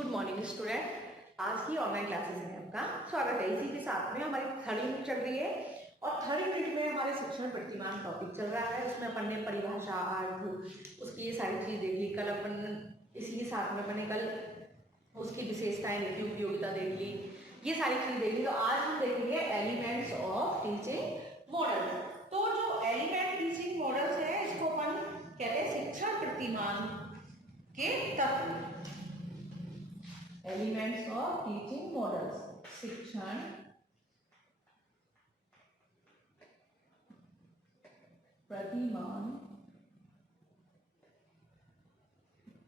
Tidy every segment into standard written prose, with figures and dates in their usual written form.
Good morning student. आज की online classes में आपका स्वागत है। इसी के साथ में हमारी थर्ड यूनिट चल रही है और थर्ड यूनिट में हमारे शिक्षण प्रतिमान टॉपिक चल रहा है। उसमें अपन ने परिभाषा, अर्थ, उसकी ये सारी चीज देख ली। कल अपन इसी के साथ में अपने कल उसकी विशेषताएं देखी, उपयोगिता देख ली, ये सारी चीज देख ली। तो आज हम देखेंगे एलिमेंट्स ऑफ टीचिंग मॉडल्स। तो जो एलिमेंट टीचिंग मॉडल्स है इसको अपन कहते हैं शिक्षण प्रतिमान के तत्व। एलिमेंट्स ऑफ टीचिंग मॉडल्स, शिक्षण प्रतिमान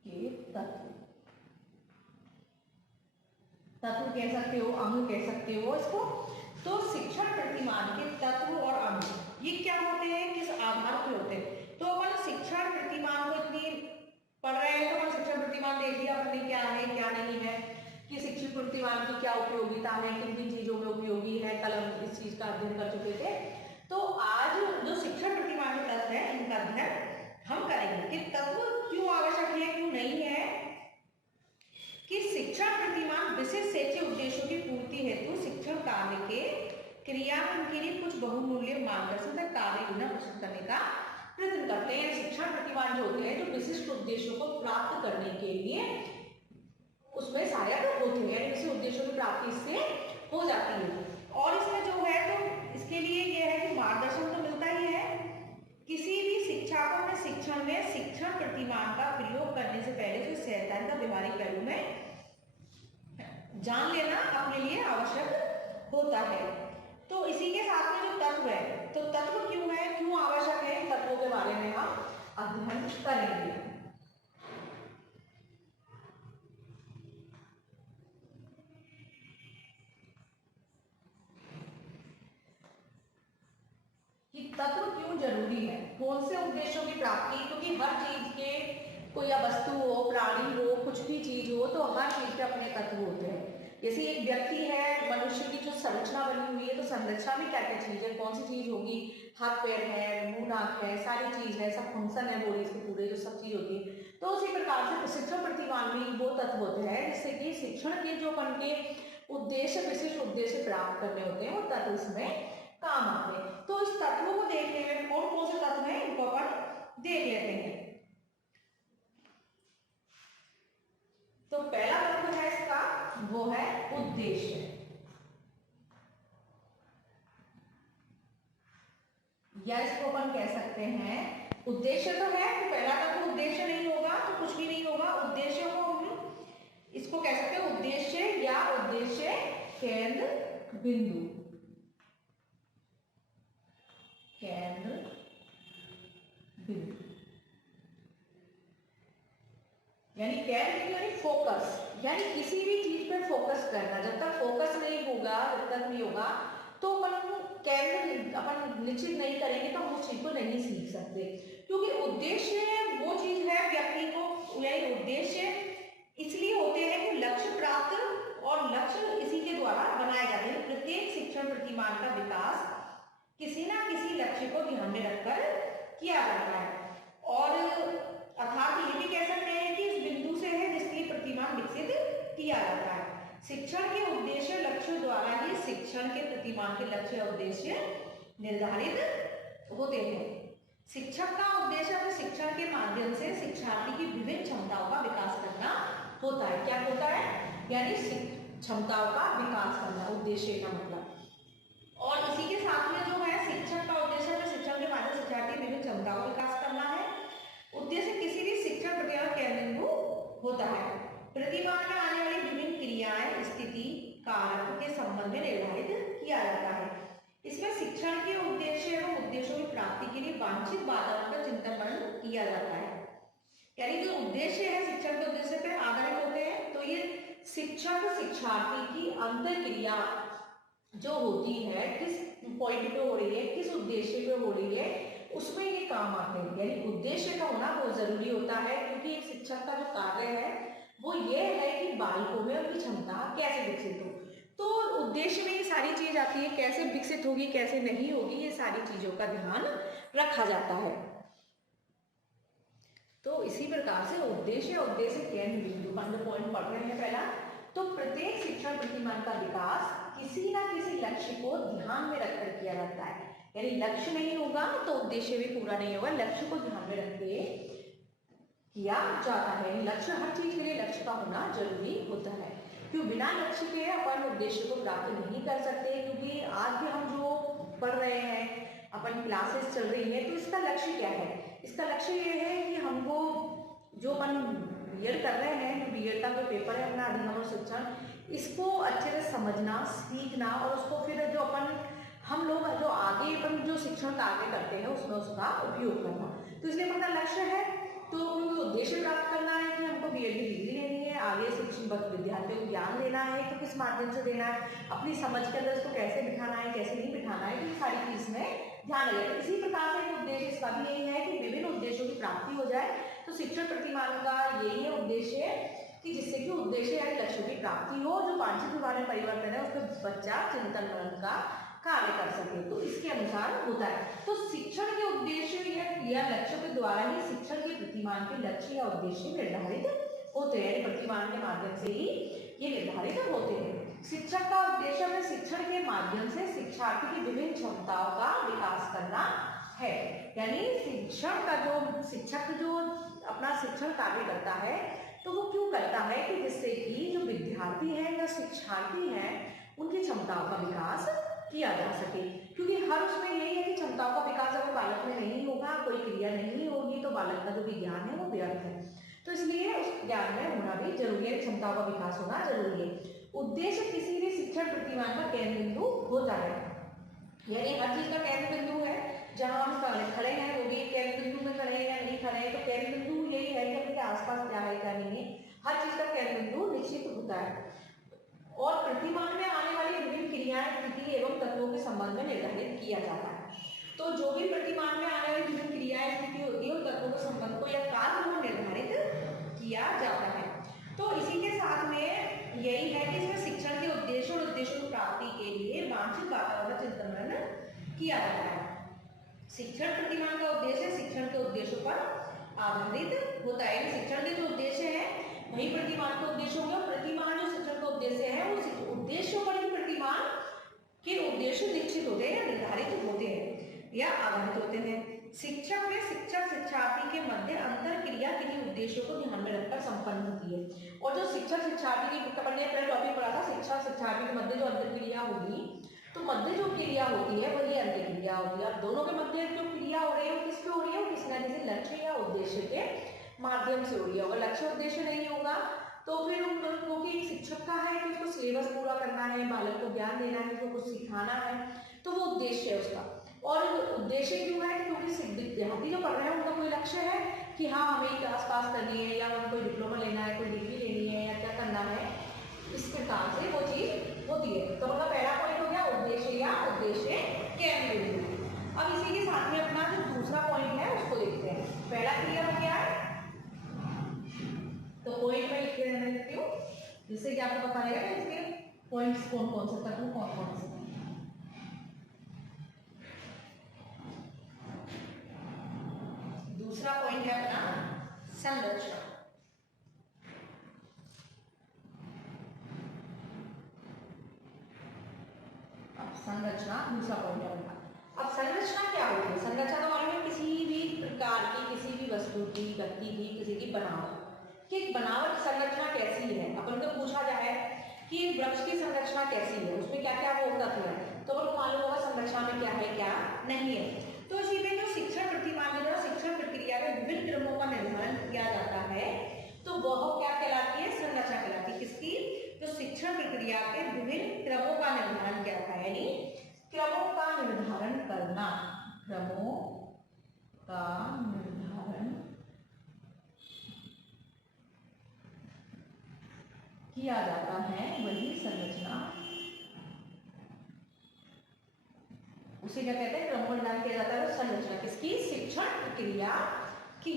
के तत्व। तत्व कह सकते हो, अंग कह सकते हो इसको। तो शिक्षण प्रतिमान के तत्व और अंग ये क्या होते हैं, किस आधार पर होते हैं। तो अपन शिक्षण प्रतिमान को इतनी पढ़ रहे हैं तो अपन शिक्षण प्रतिमान देख लिया अपने क्या है क्या नहीं है, कि शिक्षण प्रतिमान की क्या उपयोगिता है, किन किन चीजों में उपयोगी है। कल हम इस चीज का अध्ययन कर चुके थे। तो आज जो शिक्षण प्रतिमान के तत्व है इनका अध्ययन हम करेंगे कि तत्व क्यों आवश्यक है, क्यों नहीं है, कि शिक्षण प्रतिमान विशेष शैक्षिक उद्देश्यों की पूर्ति हेतु शिक्षण कार्य के क्रियान्वयन के लिए कुछ बहुमूल्य मार्गदर्शन तक कार्य योजना प्रस्तुत करने का प्रयत्न करते हैं। शिक्षण प्रतिमान जो होते हैं जो विशिष्ट उद्देश्यों को प्राप्त करने के लिए उसमें सहायक होते हैं, विशिष्ट उद्देश्यों की प्राप्ति इससे हो जाती है। और इसमें जो है तो इसके लिए यह है कि मार्गदर्शन तो मिलता ही है। किसी भी शिक्षा को अपने शिक्षण में शिक्षण प्रतिमान का प्रयोग करने से पहले उसे सैद्धांतिक का व्यवहारिक पहलू में जान लेना अपने लिए आवश्यक होता है। तो इसी के साथ में जो तत्व है, तो तत्व क्यों है, क्यों आवश्यक है, तत्वों के बारे में हम अध्ययन करेंगे। कि तत्व क्यों जरूरी है, कौन से उद्देश्यों की प्राप्ति, क्योंकि हर चीज के कोई या वस्तु हो, प्राणी हो, कुछ भी चीज हो, तो हर चीज के अपने तत्व होते हैं। जैसे एक व्यक्ति है, मनुष्य की जो संरचना बनी हुई है, तो संरचना में क्या क्या चीज है, कौन सी चीज होगी, हाथ पैर है, मुंह नाक है, सारी चीज है, सब फंक्शन है बॉडी के पूरे, जो सब चीज होती है। तो उसी प्रकार से शिक्षण प्रतिमान में वो तत्व होते हैं जिससे कि शिक्षण के जो अपन के उद्देश्य, विशिष्ट उद्देश्य प्राप्त करने होते हैं, वो तत्व इसमें काम आते हैं। तो इस तत्वों को देखने में कौन कौन से तत्व हैं इनको अपन देख लेते हैं। तो पहला तत्व है इसका, वो है उद्देश्य। या इसको अपन कह सकते हैं उद्देश्य तो है, तो पहला तत्व उद्देश्य नहीं होगा तो कुछ भी नहीं होगा। उद्देश्य को हम इसको कह सकते हैं उद्देश्य या उद्देश्य केंद्र बिंदु। केंद्र बिंदु यानी केंद्र यानी फोकस, यानी किसी भी चीज पे फोकस करना। जब तक फोकस नहीं होगा, जब तक नहीं होगा, तो अपन केंद्र अपन निश्चित नहीं करेंगे तो हम उस चीज को नहीं सीख सकते। क्योंकि उद्देश्य वो चीज है व्यक्ति को, यानी उद्देश्य इसलिए होते हैं कि लक्ष्य प्राप्त और लक्ष्य इसी के द्वारा बनाए जाते हैं। प्रत्येक शिक्षण प्रतिमान का विकास किसी ना किसी लक्ष्य को ध्यान में रखकर किया जाता है। और अर्थात ये भी कह सकते हैं कि इस बिंदु से है जिसके लिए प्रतिमान विकसित किया जाता है। शिक्षण के उद्देश्य लक्ष्य द्वारा ही शिक्षण के प्रतिमान के लक्ष्य और उद्देश्य निर्धारित होते हैं। शिक्षक का उद्देश्य अपने शिक्षण के माध्यम से शिक्षार्थी की विभिन्न क्षमताओं का विकास करना होता है। क्या होता है, यानी क्षमताओं का विकास करना उद्देश्य का मतलब। और इसी के साथ में जो है शिक्षक का उद्देश्य अपने शिक्षण के माध्यम से शिक्षार्थी विभिन्न क्षमताओं का विकास करना है। उद्देश्य किसी भी शिक्षण प्रतिमान केंद्र बिंदु होता है। प्रतिमान में आने वाली विभिन्न क्रियाएं स्थिति कारक के संबंध में निर्धारित किया जाता है। इसमें शिक्षण के उद्देश्य एवं उद्देश्यों की प्राप्ति के लिए वांछित बाधाओं का चिंतन किया जाता है। यानी जो उद्देश्य है शिक्षण के उद्देश्य पर आधारित होते हैं। तो ये शिक्षक शिक्षार्थी की अंतर क्रिया जो होती है, किस पॉइंट पे हो रही है, किस उद्देश्य पे हो रही है, उसमें ये काम आते हैं। यानी उद्देश्य का होना बहुत जरूरी होता है, क्योंकि एक शिक्षक का जो कार्य है वो ये है कि बालकों में उनकी क्षमता कैसे विकसित हो। तो उद्देश्य में ये सारी चीज आती है, कैसे विकसित होगी, कैसे नहीं होगी, ये सारी चीजों का ध्यान रखा जाता है। तो इसी प्रकार से उद्देश्य केंद्र बिंदु पर पॉइंट पढ़ रहे हैं पहला। तो प्रत्येक शिक्षण प्रतिमान का विकास किसी न किसी लक्ष्य को ध्यान में रखकर किया जाता है। यानी लक्ष्य नहीं होगा तो उद्देश्य भी पूरा नहीं होगा, लक्ष्य को ध्यान में रख के किया जाता है। लक्ष्य, हर चीज के लिए लक्ष्य का होना जरूरी होता है, क्यों बिना लक्ष्य के अपन उद्देश्य को प्राप्त नहीं कर सकते। क्योंकि आज भी हम जो पढ़ रहे हैं, अपन क्लासेस चल रही है, तो इसका लक्ष्य क्या है? इसका लक्ष्य ये है कि हमको जो अपन बीएड कर रहे हैं, बीएड का जो पेपर है अपना अधिगम और शिक्षण, इसको अच्छे से समझना, सीखना और उसको फिर जो अपन हम लोग जो आगे अपन जो शिक्षण कार्य करते हैं उसमें उसका उपयोग करना। तो इसलिए अपना लक्ष्य है, तो उद्देश्य प्राप्त करना है कि हमको बीएड की डिग्री लेनी है, आगे शिक्षण विद्यार्थियों को ज्ञान देना है, तो किस माध्यम से देना है, अपनी समझ के अंदर उसको कैसे बिठाना है, कैसे नहीं बिठाना है, तो ये सारी चीज में ध्यान रखें। इसी प्रकार से उद्देश्य इसका भी यही है कि विभिन्न उद्देश्यों की प्राप्ति हो जाए। तो शिक्षण प्रतिमान का यही है उद्देश्य कि जिससे कि उद्देश्य यानी लक्ष्य की प्राप्ति हो, जो वांछित व्यवहार में परिवर्तन है उसको बच्चा चिंतन मनन का कार्य कर सके, तो इसके अनुसार होता है। तो शिक्षण के उद्देश्य या लक्ष्य के द्वारा ही शिक्षण के प्रतिमान के लक्ष्य या उद्देश्य निर्धारित होते हैं। प्रतिमान के माध्यम से ही ये निर्धारित होते हैं। शिक्षक का उद्देश्य में शिक्षण के माध्यम से शिक्षार्थी की विभिन्न क्षमताओं का विकास करना है। यानी शिक्षण का जो शिक्षक जो अपना शिक्षण कार्य करता है, तो वो क्यों करता है कि जिससे कि जो विद्यार्थी है या शिक्षार्थी है उनकी क्षमताओं का विकास किया जा सके। क्योंकि हर उसमें यही है कि क्षमताओं का विकास अगर बालक में नहीं होगा, कोई क्रिया नहीं होगी, तो बालक का जो भी ज्ञान है वो व्यर्थ है। तो इसलिए उस ज्ञान में होना भी जरूरी है, क्षमताओं का विकास होना जरूरी है। उद्देश्य किसी भी शिक्षण प्रतिमान का केंद्र बिंदु होता है। यानी हर चीज का केंद्र बिंदु है। जहाँ हम खड़े हैं वो भी केंद्र बिंदु में खड़े हैं या नहीं खड़े हैं, तो केंद्र बिंदु यही है कि अपने आसपास क्या है क्या नहीं है, हर चीज का केंद्र बिंदु निश्चित होता है। और प्रतिमान में आने वाली विभिन्न क्रियाएं, स्थिति एवं तत्वों के संबंध में निर्धारित किया जाता है। तो जो भी प्रतिमान में आने वाली विभिन्न क्रियाएं, स्थिति होती है, उन तत्वों के संबंध को या कार्य को निर्धारित किया जाता है। तो इसी के साथ में यही है कि इसमें शिक्षण के उद्देश्य और उद्देश्यों की प्राप्ति के लिए वांछित वातावरण चिंतन मनन किया जाता है। शिक्षण प्रतिमान का उद्देश्य शिक्षण के उद्देश्यों पर आधारित होता है। शिक्षण के जो उद्देश्य है वही प्रतिमान का उद्देश्य होगा। प्रतिमान जो शिक्षण का उद्देश्य है वो उद्देश्यों पर ही प्रतिमान के उद्देश्य निश्चित होते हैं या निर्धारित होते हैं या आधारित होते हैं। शिक्षक में शिक्षक शिक्षार्थी के मध्य अंतर क्रिया किन्हीं उद्देश्यों को ध्यान में रखकर संपन्न होती है। और जो शिक्षक शिक्षार्थी की पहले टॉपिक पढ़ा था, शिक्षक शिक्षार्थी के मध्य जो अंतर क्रिया होगी, तो मध्य जो क्रिया होती है वही अंतर क्रिया होती है। दोनों के मध्य जो क्रिया हो रही है किस पे हो रही है, किसी न किसी लक्ष्य या उद्देश्य के माध्यम से हो रही है। अगर लक्ष्य उद्देश्य नहीं होगा तो फिर क्योंकि एक शिक्षक का है कि उसको सिलेबस पूरा करना है, बालक को ज्ञान देना है, उसको कुछ सिखाना है, तो वो उद्देश्य है उसका। और उद्देश्य क्यों है, क्योंकि विद्यार्थी जो पढ़ रहे हैं उनका कोई लक्ष्य है कि हाँ हमें क्लास पास करनी है या हमें कोई डिप्लोमा लेना है, कोई डिग्री लेनी है या क्या करना है, इस प्रकार से वो चीज होती है। तो मतलब पहला पॉइंट हो गया उद्देश्य या उद्देश्य केंद्र बिंदु। अब इसी के साथ में अपना जो दूसरा पॉइंट है उसको देखते हैं। पहला क्लियर हो गया है, तो पॉइंट में लिख के रहने देती हूँ जिससे कि आपको पता रहेगा कि इसके पॉइंट्स कौन कौन से तत्व कौन कौन से। दूसरा पॉइंट है अपना संरचना। अब संरचना दूसरा पॉइंट है अपना। अब संरचना क्या होती है? संरचना तो मालूम है किसी भी प्रकार की, किसी भी वस्तु की, व्यक्ति की, किसी की बनावट कि बनावट संरचना कैसी है। अपन को पूछा जाए कि वृक्ष की संरचना कैसी है, उसमें क्या क्या वो तत्व है, तो अपन को मालूम होगा संरचना में क्या है क्या नहीं है। तो इसी में जो शिक्षण प्रतिमान में शिक्षण प्रक्रिया में विभिन्न क्रमों का निर्धारण किया जाता है, तो वह क्या कहलाती है? संरचना कहलाती है। किसकी? तो शिक्षण प्रक्रिया के विभिन्न क्रमों का निर्धारण किया जाता है, यानी क्रमों का निर्धारण करना, क्रमों का निर्धारण किया जाता है, वही संरचना, उसे क्या कहते हैं? क्रमोन्नयन किया जाता है संरचना किसकी? शिक्षण प्रक्रिया की।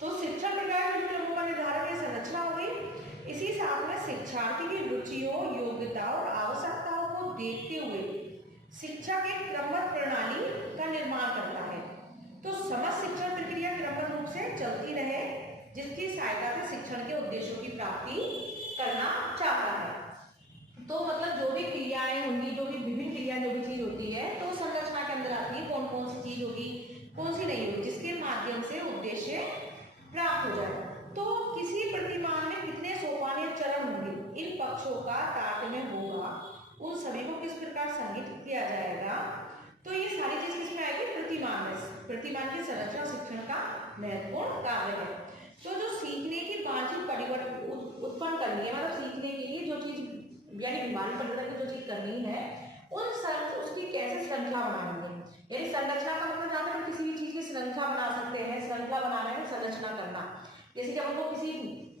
तो शिक्षण प्रक्रिया के क्रमों का निर्धारण की संरचना हो गई। इसी साथ में शिक्षार्थी की रुचियों, योग्यता और आवश्यकताओं को देखते हुए शिक्षा के क्रमबद्ध प्रणाली का निर्माण करता है। तो समस्त शिक्षण प्रक्रिया क्रमबद्ध रूप से चलती रहे, जिसकी सहायता से शिक्षण के उद्देश्यों की प्राप्ति करना चाहता है। तो मतलब जो भी क्रियाएं होंगी, जो भी विभिन्न क्रिया, जो भी चीज होती है, तो संरचना के अंदर आती है। कौन कौन सी चीज होगी, कौन सी नहीं होगी, जिसके माध्यम से उद्देश्य प्राप्त हो जाए। तो किसी प्रतिमान में कितने सोपान या चरण होंगे, इन पक्षों का तारतम्य होगा, उन सभी को किस प्रकार संगठित किया जाएगा। तो ये सारी चीज किसमें आएगी, प्रतिमान में। प्रतिमान की संरचना शिक्षण का महत्वपूर्ण कार्य है। तो जो सीखने की वांछित परिवर्तन उत्पन्न करनी है, मतलब सीखने के लिए जो चीज यानी बीमारी परिवर्तन की जो चीज करनी है, उसकी कैसे श्रृंखला बनाएंगे। यानी संरचना का मतलब जहाँ हम किसी भी चीज की श्रृंखला बना सकते हैं। श्रृंखला बनाना है संरचना करना। जैसे कि हमको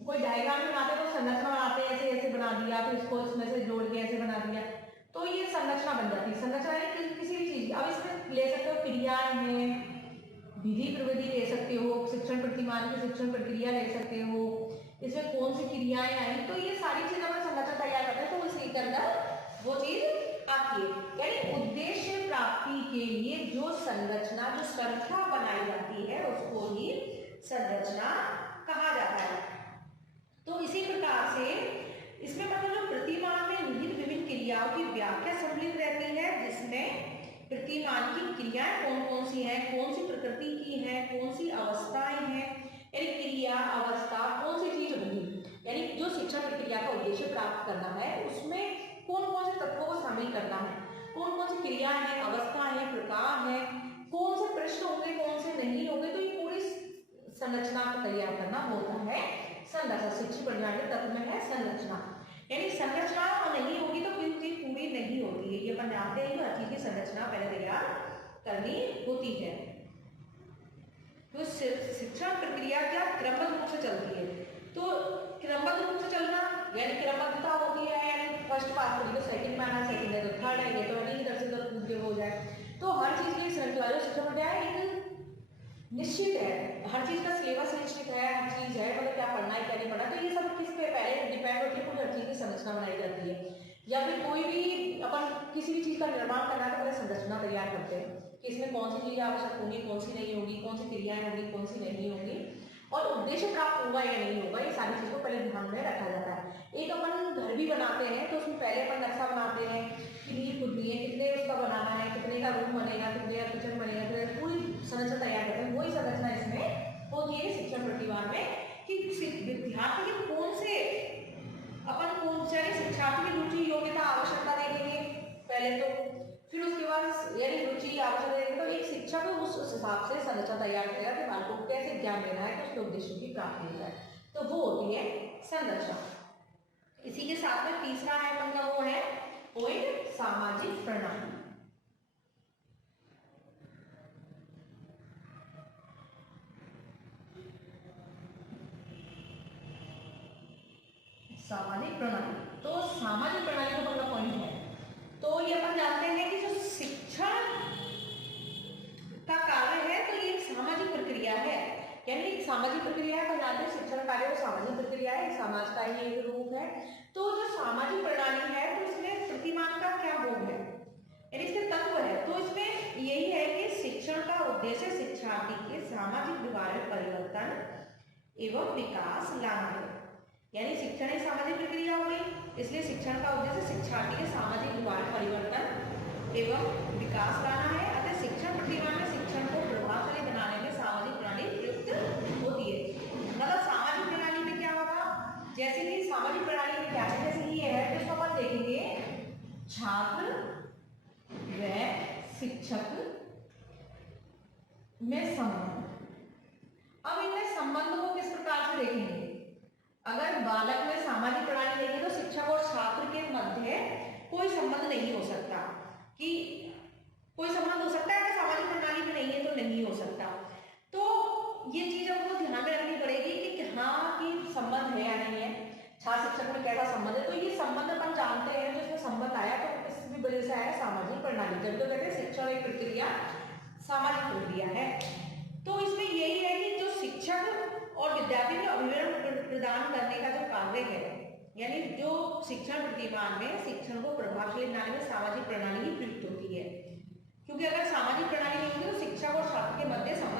कोई डायग्राम बनाते हैं तो संरचना बनाते हैं, ऐसे ऐसे बना दिया, फिर इसको इसमें से जोड़ के ऐसे बना दिया, तो ये संरचना बन जाती है। संरचना यानी किसी भी चीज, अब इसमें ले सकते हो क्रियाएं हैं, विधि प्रविधि ले सकते हो, शिक्षण प्रतिमान की शिक्षण प्रक्रिया ले सकते हो, इसमें कौन सी क्रियाएं आई, तो ये सारी चीज अपन संरचना तैयार करते हैं, तो उसी के अंदर वो चीज आती है। यानी उद्देश्य प्राप्ति के लिए जो संरचना, जो श्रृंखला बनाई जाती है, उसको ही संरचना कहा जाता है। तो इसी प्रकार से इसमें मतलब जो प्रतिमान में निहित विभिन्न क्रियाओं की व्याख्या सम्मिलित रहती है, जिसमें प्रतिमान की क्रियाएं कौन कौन सी हैं, कौन सी प्रकृति की हैं, कौन सी अवस्थाएं हैं, यानी क्रिया अवस्था कौन सी चीज होगी, यानी जो शिक्षण प्रक्रिया का उद्देश्य प्राप्त करना है, उसमें कौन कौन से तत्वों को शामिल करना है, कौन कौन सी क्रिया है, अवस्था है, प्रकार है, कौन से प्रश्न होंगे, कौन से नहीं होंगे, तो ये पूरी संरचना को तैयार करना होता है संरचना। शिक्षण प्रणाली के तत्व में है संरचना, यानी संरचना नहीं होगी तो कोई चीज पूरी नहीं होती है। ये अपन जानते हैं कि हर चीज की संरचना पहले तैयार करनी होती है। तो शिक्षण प्रक्रिया क्या क्रमबद्ध रूप से चलती है। तो क्रमबद्ध रूप से चलना यानी क्रमबद्धता होती है, यानी फर्स्ट पास करेंगे तो सेकंड में आना, सेकंड है तो थर्ड है, ये तो नहीं इधर से उधर कूद के हो जाए। तो हर चीज की श्रृंखला जो शिक्षण प्रक्रिया है एक निश्चित है, हर चीज का सिलेबस निश्चित है, हर चीज है, मतलब क्या पढ़ना है क्या नहीं पढ़ना, तो ये सब किस पे पहले डिपेंड होती है, पूरी हर चीज की संरचना बनाई जाती है। या फिर कोई भी अपन किसी भी चीज का निर्माण करना है तो पहले संरचना तैयार करते हैं कि इसमें कौन सी चीजें आवश्यक होंगी, कौन सी नहीं होगी, कौन सी क्रियाएं होंगी, कौन सी नहीं होंगी, और उद्देश्य प्राप्त होगा या नहीं होगा, ये सारी चीज को पहले ध्यान में रखा जाता है। एक अपन घर भी बनाते हैं तो उसमें पहले अपन नक्शा बनाते हैं कि नींव खुदनी है, कितने उसका बनाना है, कितने का रूम बनेगा, कितने का किचन बनेगा, फिर पूरी संरचना तैयार करते हैं। वही संरचना इसमें होती है शिक्षण प्रतिमान में कि विद्यार्थी के कौन से अपन कौन से शिक्षार्थी की रुचि योग्यता आवश्यकता देखेंगे पहले, तो फिर उसके बाद यानी रुचि आवश्यकता देखेंगे, तो एक शिक्षक उस हिसाब से संरचना तैयार करेगा कि बालकों को कैसे ज्ञान देना है कि उसके उद्देश्यों की प्राप्ति हो जाए, तो वो होती है संरचना। इसी के साथ में तीसरा है अपन का वो है पॉइंट सामाजिक प्रणाली। सामाजिक प्रणाली, तो सामाजिक प्रणाली का पहला पॉइंट है, तो ये अपन जानते हैं कि जो शिक्षण का कार्य है तो ये एक सामाजिक प्रक्रिया है, यानी एक सामाजिक प्रक्रिया है। अपन जानते हैं शिक्षण कार्य वो सामाजिक प्रक्रिया है, समाज का ही एक रूप है। तो जो सामाजिक प्रणाली है तो इसमें प्रतिमान का क्या भोग है, यानी इसके तत्व है, तो इसमें यही है कि शिक्षण का उद्देश्य शिक्षार्थी के सामाजिक व्यवहार में परिवर्तन एवं विकास लाना है। यानी शिक्षण एक सामाजिक प्रक्रिया हो गई, इसलिए शिक्षण का उद्देश्य शिक्षार्थी के सामाजिक व्यवहार परिवर्तन एवं विकास लाना है। अतः शिक्षण प्रतिमान में शिक्षण को प्रभावशाली बनाने में सामाजिक प्रणाली प्रयुक्त होती है। मतलब सामाजिक प्रणाली में क्या होगा, जैसे कि सामाजिक प्रणाली में क्या है, जैसे ये है तो इसको अपन देखेंगे छात्र व शिक्षक में संबंध। अब इनमें संबंध को किस प्रकार से देखेंगे, अगर बालक में सामाजिक प्रणाली देखें तो शिक्षक और छात्र के मध्य कोई संबंध नहीं हो सकता, कि कोई संबंध हो सकता है अगर सामाजिक प्रणाली में नहीं है तो नहीं हो सकता। तो ये चीज हमको ध्यान में रखनी पड़ेगी कि हाँ कि संबंध है या नहीं है, छात्र शिक्षक में कैसा संबंध है। तो ये संबंध अपन जानते हैं, जो इसमें संबंध आया तो इस भी वजह से आया सामाजिक प्रणाली। जब तो कहते हैं शिक्षण एक प्रक्रिया सामाजिक प्रक्रिया है, तो इसमें यही है कि जो शिक्षक और विद्यार्थी को अभिव्यक्ति प्रदान करने का जो कार्य है, यानी जो शिक्षण प्रतिमान में शिक्षण को प्रभावशाली बनाने में सामाजिक प्रणाली ही प्रयुक्त होती है। क्योंकि अगर सामाजिक प्रणाली नहीं होगी तो शिक्षक और छात्र के मध्य संबंध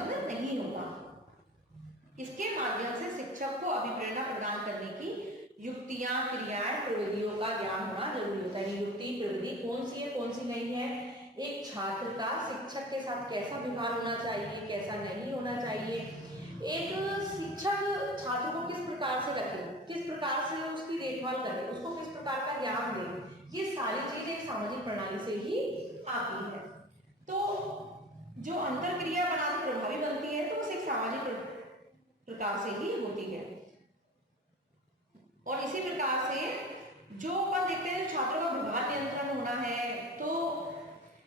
ज्ञान होना जरूरी होता है। युक्ति प्रवृत्ति कौन सी है कौन सी नहीं है, एक छात्र का शिक्षक के साथ कैसा व्यवहार होना चाहिए, कैसा नहीं होना चाहिए, एक शिक्षक छात्र को किस प्रकार से रखे, किस प्रकार से उसकी देखभाल करे, उसको किस प्रकार का ज्ञान दे, ये सारी चीजें एक सामाजिक प्रणाली से ही आती है। तो जो अंतर क्रिया बनाकर प्रभावी बनती है तो उसे एक सामाजिक प्रकार से ही होती है। और इसी प्रकार से जो अपन देखते हैं छात्रों का व्यवहार नियंत्रण होना है, तो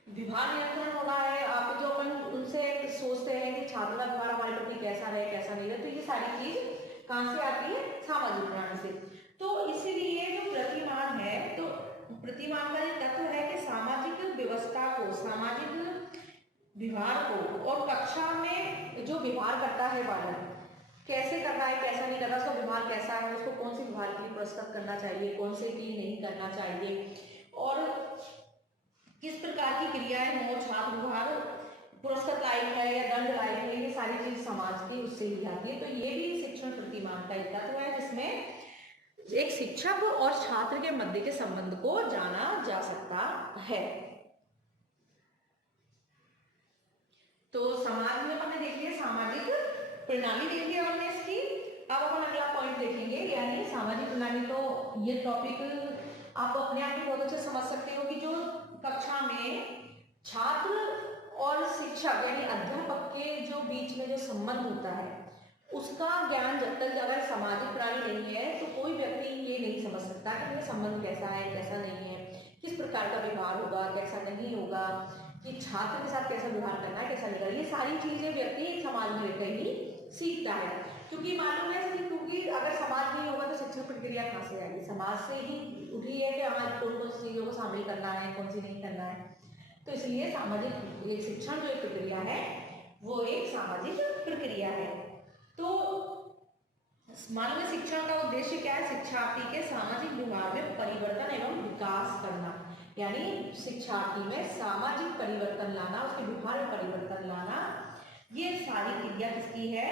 व्यवहार नियंत्रण होना है, आप जो अपन उनसे सोचते हैं कि छात्र का व्यवहार हमारे प्रति कैसा रहे कैसा नहीं रहे, तो ये सारी चीज कहाँ से आती है, सामाजिक प्रणाली से। तो इसीलिए जो प्रतिमान है, तो प्रतिमान का ये तत्व है कि सामाजिक व्यवस्था को, सामाजिक व्यवहार को, और कक्षा में जो व्यवहार करता है बालक कैसे कर रहा है कैसा नहीं कर रहा, उसका व्यवहार कैसा है, उसको कौन से व्यवहार के लिए पुरस्कृत करना चाहिए, कौन से के लिए नहीं करना चाहिए, और किस प्रकार की क्रियाएं हो, छात्र व्यवहार पुरस्कृत लायक है या दंड लायक है, ये सारी चीज समाज की उससे ही आती है। तो ये भी शिक्षण प्रतिमान का एक तत्व है जिसमें एक शिक्षक और छात्र के मध्य के संबंध को जाना जा सकता है। तो समाज में हमने देख लिया, सामाजिक प्रणाली देख लिया हमने इसकी। अब अपन अगला पॉइंट देखेंगे, यानी सामाजिक प्रणाली। तो ये टॉपिक आप अपने आप में बहुत अच्छे समझ सकते हो कि जो कक्षा में छात्र और शिक्षक यानी अध्यापक के जो बीच में जो संबंध होता है उसका ज्ञान जब तक अगर सामाजिक प्रणाली नहीं है तो कोई व्यक्ति ये नहीं समझ सकता कि ये संबंध कैसा है कैसा नहीं है, किस प्रकार का व्यवहार होगा कैसा नहीं होगा, कि छात्र के साथ कैसा व्यवहार करना है कैसा नहीं करना, ये सारी चीजें व्यक्ति एक समाज में रहकर ही सीखता है। क्योंकि मालूम है क्योंकि अगर समाज नहीं होगा तो शिक्षण प्रक्रिया कहाँ से आएगी, समाज से ही उठी है कि हमारे कौन कौन सी चीजों को शामिल करना है कौन सी नहीं करना है। तो इसलिए सामाजिक एक शिक्षण जो एक प्रक्रिया है वो एक सामाजिक प्रक्रिया है। तो मानवीय शिक्षण का उद्देश्य क्या है, शिक्षार्थी के सामाजिक व्यवहार में परिवर्तन एवं विकास करना, यानी शिक्षार्थी में सामाजिक परिवर्तन लाना, उसके व्यवहार में परिवर्तन लाना, ये सारी क्रिया किसकी है,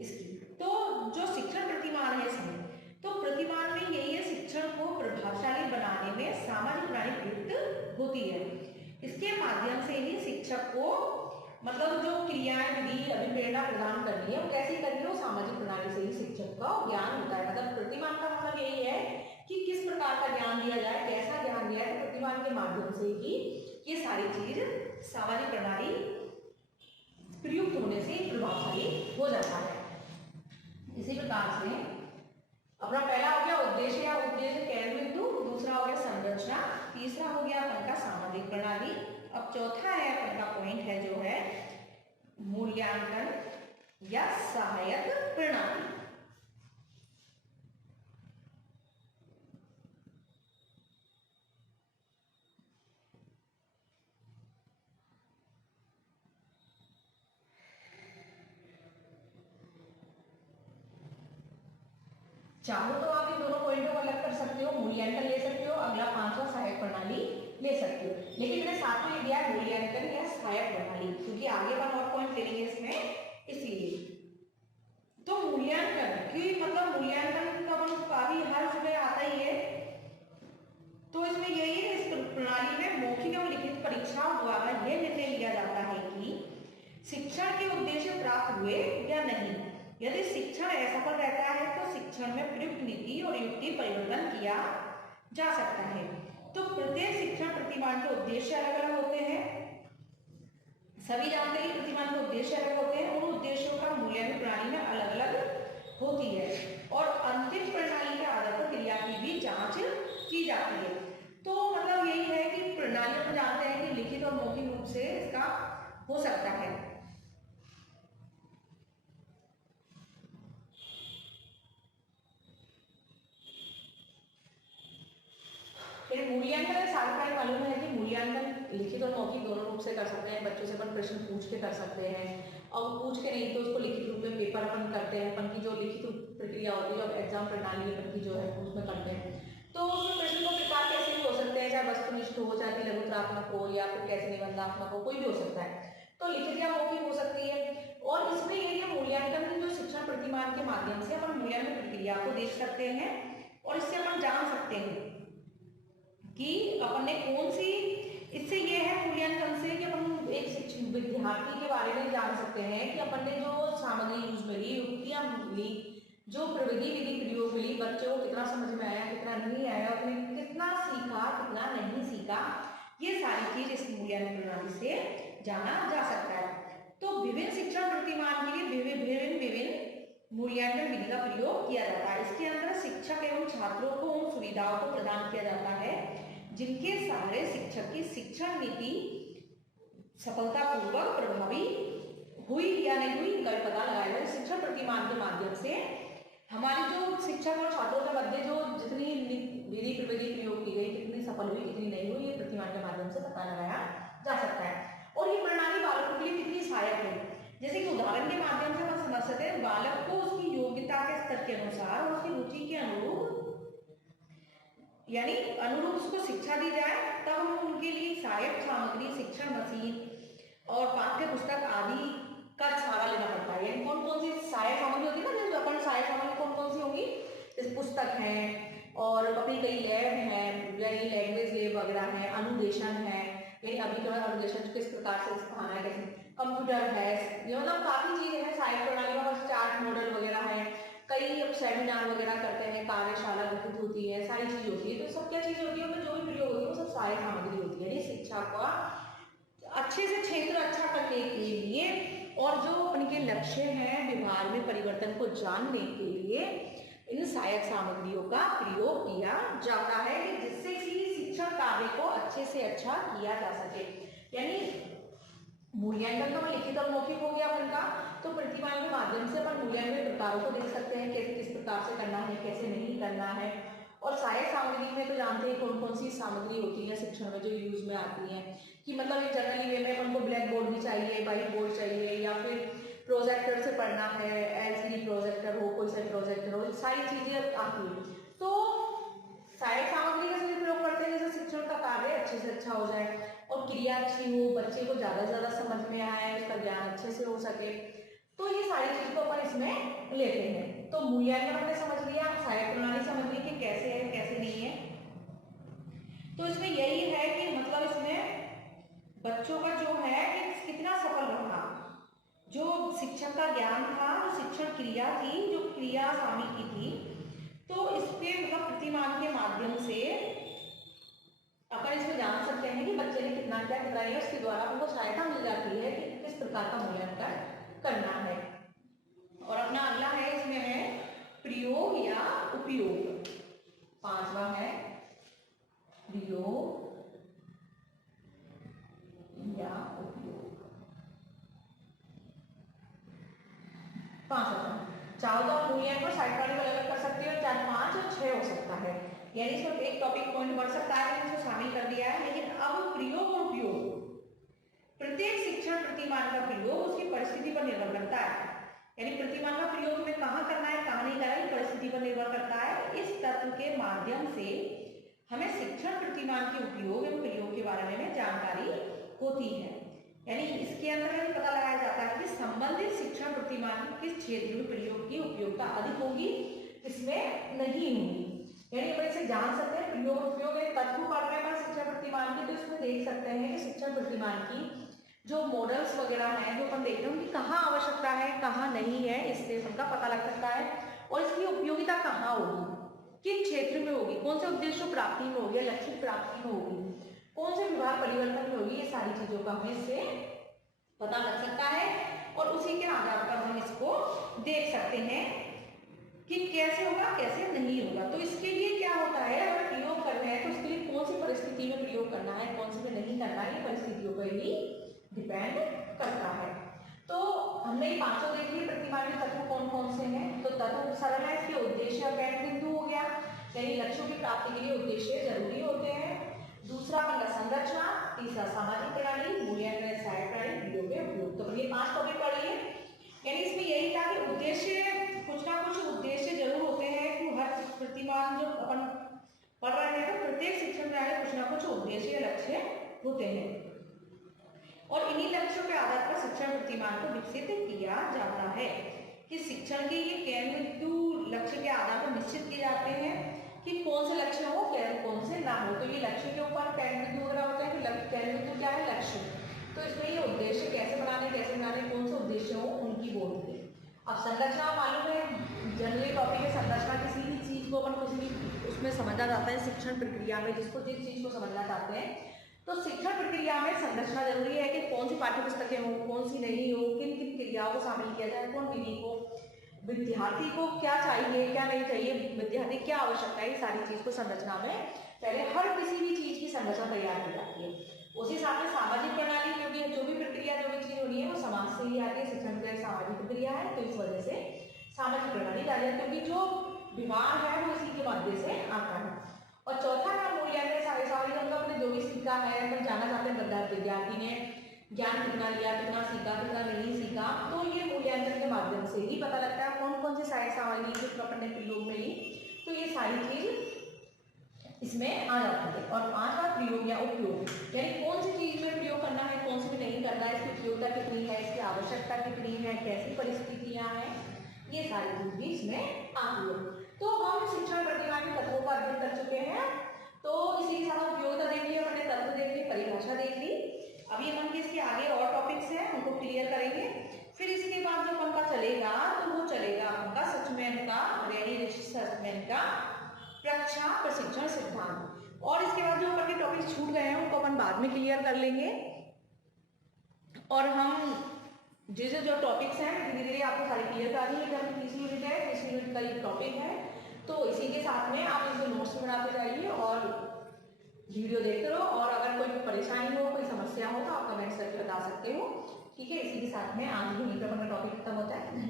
इसकी। तो जो शिक्षण प्रतिमान है इसमें, तो प्रतिमान में यही है, शिक्षण को प्रभावशाली बनाने में सामाजिक प्रणाली प्रयुक्त होती है। इसके माध्यम से ही शिक्षक को मतलब जो क्रियाएं विधि अभिप्रेरणा प्रदान करनी है वो कैसे करनी है, वो सामाजिक प्रणाली से ही शिक्षक का ज्ञान होता है। मतलब प्रतिमान का मतलब यही है कि किस प्रकार का ज्ञान दिया जाए, कैसा ज्ञान दिया है, प्रतिमान के माध्यम से ही ये सारी चीज सामाजिक प्रणाली प्रयुक्त होने से प्रभावशाली हो जाता है। इसी प्रकार से अपना पहला हो गया उद्देश्य या उद्देश्य केंद्र बिंदु, दूसरा हो गया संरचना, तीसरा हो गया अपन का सामाजिक प्रणाली। अब चौथा है अपन का पॉइंट है जो है मूल्यांकन या सहायक प्रणाली। चाहो तो आप इन दोनों पॉइंटों को अलग कर सकते हो, मूल्यांकन ले सकते हो, अगला पांचवा सहायक प्रणाली ले सकते हो, लेकिन मैंने साथ में दिया मूल्यांकन या सहायक प्रणाली क्योंकि आगे हम और पॉइंट ले लेंगे इसमें, इसलिए। तो मूल्यांकन की मतलब मूल्यांकन का अपन काफी हर जगह आता ही है। तो इसमें यही है, इस प्रणाली में मौखिक एवं लिखित परीक्षाओं द्वारा यह निर्णय लिया जाता है कि शिक्षण के उद्देश्य प्राप्त हुए या नहीं। यदि शिक्षण असफल रहता है तो शिक्षण में प्रयुक्त नीति और युक्ति परिवर्तन किया जा सकता है। तो प्रत्येक शिक्षण प्रतिमान के उद्देश्य अलग अलग होते हैं, सभी जानते हैं प्रतिमान के उद्देश्य अलग होते हैं, उन उद्देश्यों का मूल्यांकन प्रणाली में अलग अलग होती है और अंतिम प्रणाली के आधार पर क्रिया की भी जांच की जाती है। तो मतलब यही है कि प्रणाली को जानते हैं कि लिखित और मौखिक रूप से इसका हो सकता है। फिर मूल्यांकन सार्थक मालूम है कि मूल्यांकन लिखित और मौखिक दोनों रूप से कर सकते हैं। बच्चों से अपन प्रश्न पूछ के कर सकते हैं और पूछ के नहीं तो उसको लिखित रूप में पेपर अपन करते हैं, अपन की जो लिखित प्रक्रिया होती है और एग्जाम प्रणाली अपन की जो है उसमें करते हैं। तो उसमें प्रश्न को प्रकार कैसे भी हो सकते हैं, चाहे वस्तुनिष्ठ हो, चाहे लघुत्रात्मक हो या फिर कैसे निबंधात्मक हो, कोई भी हो सकता है। तो लिखित या मौखिक हो सकती है। और इसमें ये मूल्यांकन जो शिक्षण प्रतिमान के माध्यम से अपन मूल्यांकन प्रक्रिया को देख सकते हैं और इससे अपन जान सकते हैं कि अपन ने कौन सी, इससे ये है मूल्यांकन से कि अपन एक विद्यार्थी के बारे में जान सकते हैं कि अपन ने जो सामग्री यूज मिली, युक्तियां मिली, जो प्रविधि विधि प्रयोग मिली, बच्चों को कितना समझ में आया, कितना नहीं आया, उसने कितना सीखा, कितना नहीं सीखा, ये सारी चीज इस मूल्यांकन प्रणाली से जाना जा सकता है। तो विभिन्न शिक्षण प्रतिमान के लिए विभिन्न मूल्यांकन विधि का प्रयोग किया जाता है। इसके अंदर शिक्षक एवं छात्रों को उन सुविधाओं को प्रदान किया जाता है जिनके सहारे शिक्षक की शिक्षण नीति सफलतापूर्वक प्रभावी हुई या नहीं हुई, इनका पता लगाया जाए। शिक्षण प्रतिमान के माध्यम से हमारी जो शिक्षक और छात्रों के मध्य जो जितनी विधि प्रविधि प्रयोग की गई, कितनी सफल हुई, कितनी नहीं हुई, ये प्रतिमान के माध्यम से पता लगाया जा सकता है। और ये प्रणाली बालकों के लिए कितनी सहायक है, जैसे कि उदाहरण के माध्यम से हम समझ सकते हैं, बालक को उसकी योग्यता के स्तर के अनुसार और उसकी रुचि के अनुरूप यानी अनुरूप उसको शिक्षा दी जाए, तब हम उनके लिए सहायक सामग्री, शिक्षण मशीन और पाठ्य पुस्तक आदि का सहारा लेना पड़ता है। यानी कौन कौन सी सहायक सामग्री होती है ना, जैसे अपन सहायक सामग्री कौन कौन सी होंगी, जैसे पुस्तक है और अपनी कई लैब है, यानी लैंग्वेज लैब वगैरह है, अनुदेशन है, यानी अभी जो है अनुदेशन किस प्रकार से सिखाना है, कैसे, कंप्यूटर है, ये मतलब काफी चीजें हैं सहायक प्रणाली में, चार्ट मॉडल वगैरह है, कई अब सेमिनार वगैरह करते हैं, कार्यशाला गठित होती है, सारी चीज होती है। तो सब क्या चीज होती है, उनमें जो भी प्रयोग होती है वो सब सहायक सामग्री होती है। ये शिक्षा का अच्छे से क्षेत्र अच्छा करने के लिए और जो उनके लक्ष्य हैं व्यवहार में परिवर्तन को जानने के लिए इन सहायक सामग्रियों का प्रयोग किया जाता है, जिससे कि शिक्षण कार्य को अच्छे से अच्छा किया जा सके। यानी मूल्यांकन तो लिखित और मौखिक हो गया अपन का, तो प्रतिमान के माध्यम से अपन मूल्यांकन प्रकारों को देख सकते हैं, कैसे किस प्रकार से करना है, कैसे नहीं करना है। और सहायक सामग्री में तो जानते हैं कौन कौन सी सामग्री होती है शिक्षण में जो यूज में आती है, कि मतलब एक जनरली वे में अपन को ब्लैक बोर्ड भी चाहिए, व्हाइट बोर्ड चाहिए, या फिर प्रोजेक्टर से पढ़ना है, एलसीडी प्रोजेक्टर हो, कोई सा प्रोजेक्टर हो, सारी चीजें आती है। तो सहायक सामग्री का सभी प्रयोग करते हैं जैसे शिक्षण का कार्य अच्छे से अच्छा हो जाए और क्रिया अच्छी हो, बच्चे को ज्यादा से ज्यादा समझ में आए, उसका ज्ञान अच्छे से हो सके। तो ये सारी चीज को अपन इसमें लेते हैं। तो मूल्यांकन हमने समझ लिया, सहायक प्रणाली समझ ली कि कैसे है कैसे नहीं है। तो इसमें यही है कि मतलब इसमें बच्चों का जो है कि कितना सफल रहा, जो शिक्षक का ज्ञान था, जो शिक्षण क्रिया थी, जो क्रिया शामिल की थी, तो इसके मतलब प्रतिमान के माध्यम से अपन इसमें जान सकते हैं कि बच्चे ने कितना क्या कराया, उसके द्वारा हमको सहायता मिल जाती है कि किस प्रकार का मूल्यांकन करना है। और अपना अगला है इसमें है प्रयोग या उपयोग। पांचवा है प्रयोग या उपयोग। पांच चाहो तो आप मूल्यांकन साइड पर अलग कर सकते हो, 4, 5 और 6 हो सकता है, यानी इसमें एक टॉपिक पॉइंट बढ़ सकता है, इसको शामिल कर दिया है। लेकिन अब प्रयोग और उपयोग, प्रत्येक शिक्षण प्रतिमान का प्रयोग उसकी परिस्थिति पर निर्भर करता है, यानी प्रतिमान का प्रयोग में कहाँ करना है कहाँ नहीं करना है परिस्थिति पर निर्भर करता है। इस तत्व के माध्यम से हमें शिक्षण प्रतिमान के उपयोग एवं प्रयोग के बारे में जानकारी होती है। यानी इसके अंदर हमें पता लगाया जाता है कि संबंधित शिक्षण प्रतिमान किस क्षेत्र में प्रयोग की उपयोगिता अधिक होगी, किसमें नहीं होगी। यानी अपन इसे जान सकते हैं, प्रयोग और उपयोग एक तत्व पढ़ रहे हैं शिक्षण प्रतिमान की, तो इसमें देख सकते हैं कि शिक्षण प्रतिमान की जो मॉडल्स वगैरह हैं जो अपन देख रहे हैं उनकी कहाँ आवश्यकता है कहाँ नहीं है, इससे उनका पता लग सकता है। और इसकी उपयोगिता कहाँ होगी, किन क्षेत्र में होगी, कौन से उद्देश्य प्राप्ति में होगी, लक्ष्य प्राप्ति में होगी, कौन से व्यवहार परिवर्तन में होगी, ये सारी चीजों का हमें इससे पता लग सकता है। और उसी के आधार पर हम इसको देख सकते हैं कि कैसे होगा कैसे नहीं होगा। तो इसके लिए क्या होता है, अगर प्रयोग करना है तो उसके लिए कौन सी परिस्थिति में प्रयोग करना है कौन सी में नहीं करना है, ये परिस्थितियों पर ही डिपेंड करता है। तो हमने ये पांचों देख लिए प्रतिमान के तत्व कौन कौन से हैं। तो तत्व सरल है, इसके उद्देश्य और केंद्र बिंदु हो गया, यानी लक्ष्यों की प्राप्ति के लिए उद्देश्य जरूरी होते हैं। दूसरा बनला संरचना, तीसरा सामाजिक प्रणाली, मूल्यांकन सहायक प्रणाली, प्रयोग में उपयोग। तो ये 5 टॉपिक पढ़ लिए। यानी इसमें यही था कि उद्देश्य कुछ ना कुछ उद्देश्य जरूर होते हैं कि हर प्रतिमान जो अपन पढ़ रहे हैं तो प्रत्येक शिक्षण प्रणाली कुछ ना कुछ उद्देश्य या लक्ष्य होते हैं और इन्हीं लक्ष्यों के आधार पर शिक्षण प्रतिमान को विकसित किया जाता है कि शिक्षण के ये केंद्र बिंदु लक्ष्य के आधार पर निश्चित किए जाते हैं कि कौन से लक्ष्य हो कौन से ना हो। तो ये लक्ष्य के ऊपर केंद्र बिंदु वगैरह होता है कि केंद्र बिंदु क्या है, लक्ष्य। तो इसमें ये उद्देश्य कैसे बनाने कौन से उद्देश्य हो उनकी बोलते हैं। अब संरचना मालूम है, जनरली टॉपिक है संरचना, किसी भी चीज को अपन कुछ भी उसमें समझा जाता है शिक्षण प्रक्रिया में, जिसको जिस चीज को समझना चाहते हैं। तो शिक्षण प्रक्रिया में संरचना जरूरी है कि कौन सी पाठ्य पुस्तकें हो, कौन सी नहीं हो, किन किन क्रियाओं को शामिल किया जाए, कौन विधि को, विद्यार्थी को क्या चाहिए क्या नहीं चाहिए, विद्यार्थी क्या आवश्यकता है, ये सारी चीज को संरचना में पहले हर किसी भी चीज की संरचना तैयार की जाती है। उसी साथ में सामाजिक प्रणाली, क्योंकि जो भी प्रक्रिया जो भी चीज होनी है वो समाज से ही आती है, शिक्षण प्रक्रिया सामाजिक प्रक्रिया है, तो इस वजह से सामाजिक प्रणाली डाली जाती है, क्योंकि जो विभाग है वो इसी के मध्य से आता है। और चौथा नाम मूल्यांकन सारी हमने जो भी सीखा है, अपन जानना चाहते हैं विद्यार्थी ने ज्ञान कितना लिया, कितना सीखा, कितना नहीं सीखा, तो ये मूल्यांकन के माध्यम से ही पता लगता है कौन कौन से सारी सामग्री जो अपन ने प्रयोग में ली, तो ये सारी चीज इसमें आ जाती है। और पांचवा प्रयोग या उपयोग, यानी कौन सी चीज में प्रयोग करना है, कौन सी में नहीं करना है, इसकी उपयोगिता कितनी है, इसकी आवश्यकता कितनी है, कैसी परिस्थितियां हैं, ये सारी चीज भी इसमें आती है। तो हम शिक्षण प्रक्रिया के तत्वों का अध्ययन कर चुके हैं। तो इसी के साथ उपयोगिता देख ली, हमने तत्व देख ली, परिभाषा देख ली। अभी अपन के इसके आगे और टॉपिक्स हैं, उनको क्लियर करेंगे। फिर इसके बाद जो अपन का चलेगा तो वो चलेगा अपन का सचमैन का सचमैन का प्रक्षा प्रशिक्षण सिद्धांत। और इसके बाद जो अपन के टॉपिक छूट गए हैं उनको अपन बाद में क्लियर कर लेंगे। और हम जो टॉपिक्स हैं धीरे धीरे आपको सारे क्लियर कर रही है। तीसरी यूनिट है, तीसरी यूनिट का ये टॉपिक है, तो इसी के साथ में आप इसको नोट्स बनाते जाइए और वीडियो देखते रहो। और अगर कोई परेशानी हो, कोई समस्या हो तो आप कमेंट्स करके बता सकते हो। ठीक है, इसी के साथ में आज यहीं पर अपना टॉपिक खत्म होता है।